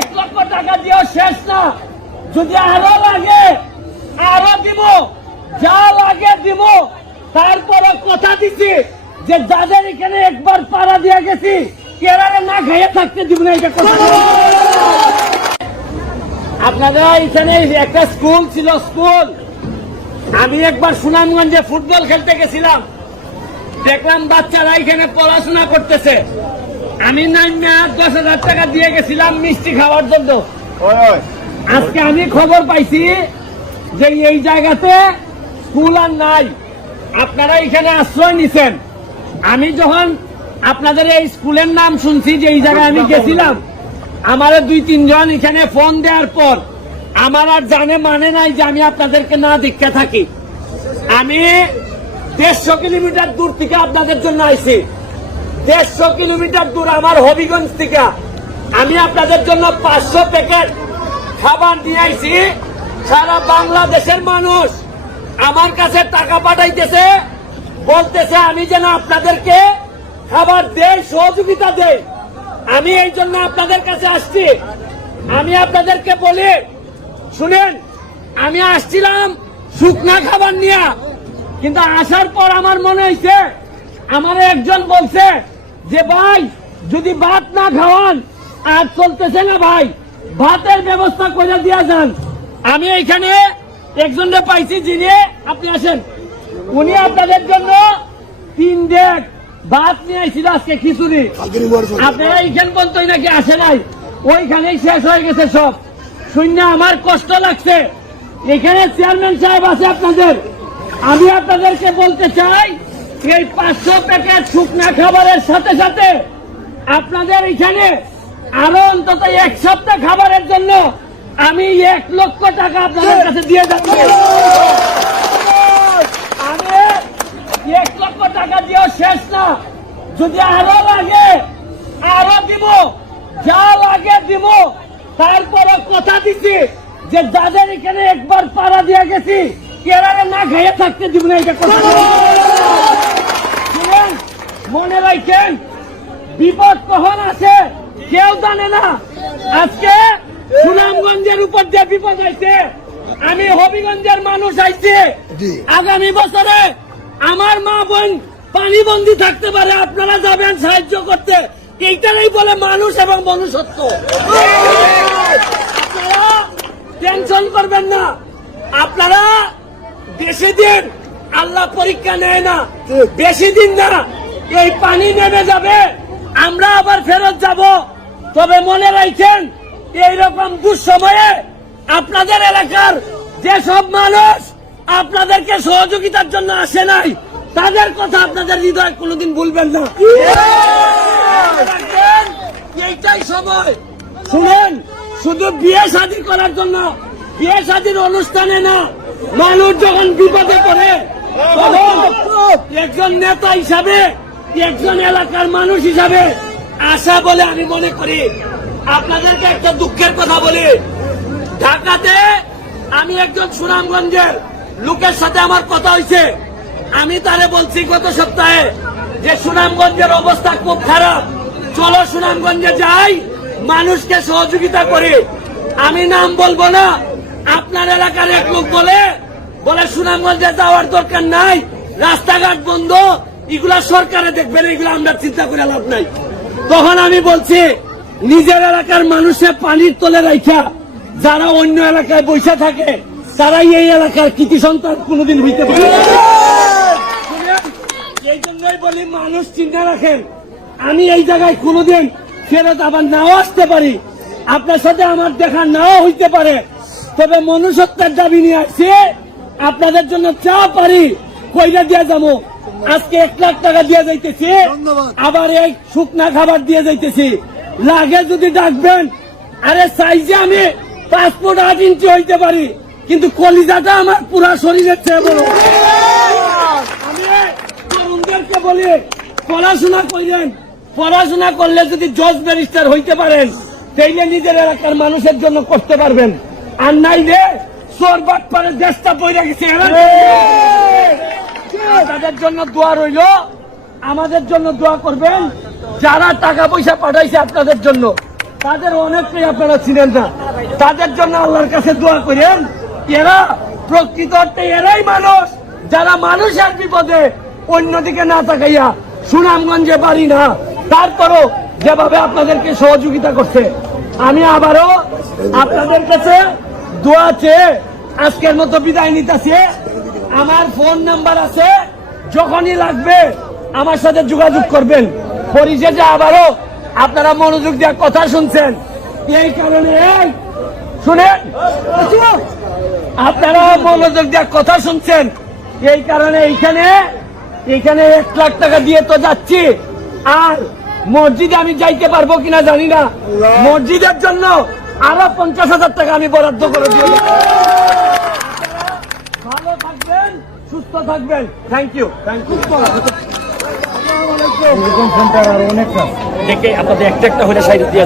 1 লক্ষ টাকা দিয়েও শেষ না, যদি আরো লাগে আরো দিব, যা লাগে দিব। তারপরে কথা দিছি যে যাদের এখানে একবার পাড়া দিয়ে গেছি কেরারে না খাইয়ে থাকতে দিব না। এটা কথা আপনাদের এখানে একটা স্কুল ছিল, স্কুল। আমি একবার সুনামগঞ্জে ফুটবল খেলতে গেছিলাম, দেখলাম বাচ্চারা এখানে পড়াশোনা করতেছে। আমি 10,000 টাকা দিয়ে গেছিলাম মিষ্টি খাওয়ার জন্য। আজকে আমি খবর পাইছি যে এই জায়গাতে স্কুল আর নাই, আপনারা এখানে আশ্রয় নিছেন। আমি যখন আপনাদের এই স্কুলের নাম শুনছি যে এই জায়গায় আমি গেছিলাম, আমার 2-3 জন এখানে ফোন দেওয়ার পর আমার আর জানে মানে নাই যে আমি আপনাদেরকে না দেখতে থাকি। আমি 150 কিলোমিটার দূর থেকে আপনাদের জন্য আইছি, 150 কিলোমিটার দূর আমার হবিগঞ্জ থেকে। আমি আপনাদের জন্য 500 প্যাকেট খাবার নিয়ে আইছি। সারা বাংলাদেশের মানুষ আমার কাছে টাকা পাঠাইতেছে, বলতেছে আমি যেন আপনাদেরকে খাবার দেই, সহযোগিতা দেই। আমি এই জন্য আপনাদের কাছে আসছি। আমি আপনাদেরকে বলি, শুনেন, আমি আসছিলাম শুকনা খাবার নিয়ে, কিন্তু আসার পর আমার মনে হয়েছে, আমার একজন বলছে যে ভাই যদি ভাত না খাওয়ান আর চলতেছে না ভাই, ভাতের ব্যবস্থা করে দিয়া যান। আমি এইখানে একজনকে পাইছি, যিনি আপনি আসেন, উনি আপনাদের জন্য 3 ডেক ভাত নিয়ে আসছিল, আজকে খিচুড়ি। আপনারা এইখান পর্যন্তই নাকি আসে নাই, ওইখানেই শেষ হয়ে গেছে সব। শূন্য আমার কষ্ট লাগছে। এখানে চেয়ারম্যান সাহেব আছে আপনাদের, আমি আপনাদেরকে বলতে চাই এই 500 প্যাকেট শুকনা খাবারের সাথে সাথে আপনাদের এখানে আরো অন্তত 1 সপ্তাহ খাবারের জন্য আমি 1 লক্ষ টাকা আপনাদের কাছে দিয়ে যাচ্ছি। আমি 1 লক্ষ টাকা দিয়েও শেষ না, যদি আরো লাগে আরো দিব, যা লাগে দিব। তারপরে কথা দিছি যে যাদের এখানে একবার পাড়া দিয়ে গেছি কেরারে না খাইয়ে থাকতে দিব না। এটা কথা মনে রাখেন, বিপদ কখন আছে কেউ জানে না। আজকে সুনামগঞ্জের উপর যে বিপদ আইছে, আমি হবিগঞ্জের মানুষ আইছে, আগামী বছরে আমার মা বোন পানিবন্দী থাকতে পারে, আপনারা যাবেন সাহায্য করতে। এইটাই বলে মানুষ এবং মনুষ্যত্ব। আপনারা টেনশন করবেন না, আপনারা বেশি দিন আল্লাহ পরীক্ষা নেয় না, বেশি দিন না, এই পানি নেমে যাবে, আমরা আবার ফেরত যাব। তবে মনে রাখেন, এইরকম দুঃসময়ে আপনাদের এলাকার যেসব মানুষ আপনাদেরকে সহযোগিতার জন্য আসে নাই, তাদের কথা আপনাদের হৃদয় কোনোদিন ভুলবেন না। এইটাই সময়। শুনেন, শুধু বিয়ে শাদী করার জন্য, বিয়ে শাদীর অনুষ্ঠানে না, মানুষ যখন বিপদে পড়ে তখন একজন নেতা হিসাবে, একজন এলাকার মানুষ হিসাবে আশা বলে আমি মনে করি। আপনাদেরকে একটা দুঃখের কথা বলি, ঢাকাতে আমি একজন সুনামগঞ্জের লোকের সাথে আমার কথা হয়েছে। আমি তারে বলছি গত সপ্তাহে যে সুনামগঞ্জের অবস্থা খুব খারাপ, চলো সুনামগঞ্জে যাই, মানুষকে সহযোগিতা করি। আমি নাম বলবো না, আপনার এলাকার এক লোক বলে সুনামগঞ্জে যাওয়ার দরকার নাই, রাস্তাঘাট বন্ধ, এগুলা সরকারে দেখবেন, এগুলো আমরা চিন্তা করে লাভ নাই। তখন আমি বলছি, নিজের এলাকার মানুষের পানির তলে রাখা যারা অন্য এলাকায় বসে থাকে, তারাই এই এলাকার কৃতি সন্তান কোনোদিন হইতে পারে। এই জন্যই বলি, মানুষ চিন্তা রাখেন, আমি এই জায়গায় কোনোদিন ফেরত আবার নাও আসতে পারি, আপনার সাথে আমার দেখা নাও হইতে পারে, তবে মনুষ্যত্বের দাবি নিয়ে আসছি। আপনাদের জন্য চা পারি কইরা দিয়ে যাবো। আজকে 1 লাখ টাকা দিয়ে যাইতেছি, আবার এই শুকনা খাবার দিয়ে যাইতেছি। লাগে যদি ডাকবেন। আরে চাইছে আমি 5 ফুট 8 ইঞ্চি হইতে পারি, কিন্তু কলিজাটা আমার পুরা শরীরের চেয়ে বড়। আমি তরুণদেরকে বলি, পড়াশোনা করেন, পড়াশোনা করলে যদি জজ ব্যারিস্টার হইতে পারেন, তাইলে নিজের এলাকার মানুষের জন্য করতে পারবেন। আর নাই রে চোর বাটপাড়ের দেশটা পড়ে গেছে। তাদের জন্য দোয়া রইল, আমাদের জন্য দোয়া করবেন। যারা টাকা পয়সা পাঠাইছে আপনাদের জন্য, তাদের অনেকটাই আপনারা ছিলেন না। তাদের জন্য আল্লাহর কাছে দোয়া করেন। এরা প্রকৃত অর্থে এরাই মানুষ, যারা মানুষের বিপদে অন্যদিকে না তাকাইয়া সুনামগঞ্জে বাড়ি না, তারপরও যেভাবে আপনাদেরকে সহযোগিতা করছে। আমি আবারও আপনাদের কাছে দোয়া চেয়ে আজকের মতো বিদায় নিতেছি। আমার ফোন নাম্বার আছে, যখনই লাগবে আমার সাথে যোগাযোগ করবেন। পরিশেষে আবারও আপনারা মনোযোগ দিয়ে কথা শুনছেন, এই কারণে শুনেন, আপনারা মনোযোগ দিয়ে কথা শুনছেন এই কারণে এইখানে 1 লাখ টাকা দিয়ে তো যাচ্ছি। আর মসজিদে আমি যাইতে পারবো কিনা জানি না, মসজিদের জন্য আরো 50,000 টাকা আমি বরাদ্দ করে দিয়ে ভালো থাকবেন, সুস্থ থাকবেন। Thank you. দেখে আপনাদের একটা হলে সাইড দিয়ে